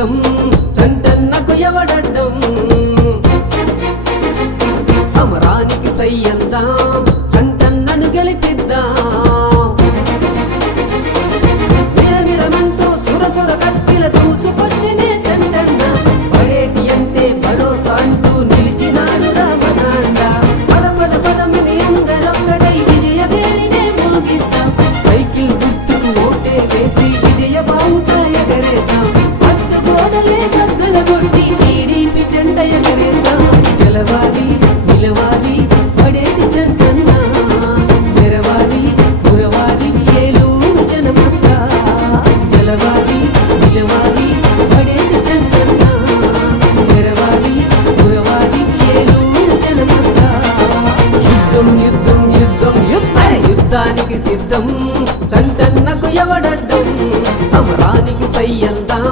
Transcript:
సిద్ధం చంటన్నకు ఎవడడ్డం సమరానికి సయ్యందాం చంటన్నను గెలిపిద్దాం నిరనిరమంటూ సురసుర కత్తిల దూసుకొచ్చినే చంటన్న పడేటి అంటే భరోసా అంటూ నిలిచినాడు రామనాండ పద పద పదమని అందరొక్కడై విజయ పేరినే మోగిద్దాం సైకిల్ గుర్తుకు ఓటే వేసి విజయ బావుట ఎగరేద్దాం పట్టు గోడలే బద్దల కొట్టి టీడీపీ జెండ ఎగరేద్దాం గెలవాలి నిలవాలి పడేటి చంటన్న తెరవాలి పురవాలి ఏలూరు జనమంతా గెలవాలి నిలవాలి పడేటి చంటన్న తెరవాలి పురవాలి ఏలూరు జనమంతా యుద్ధం యుద్ధం యుద్ధం యుద్ధానికి సిద్ధం చంటన్నకు ఎవడడ్డం సమరానికి సయ్యందాం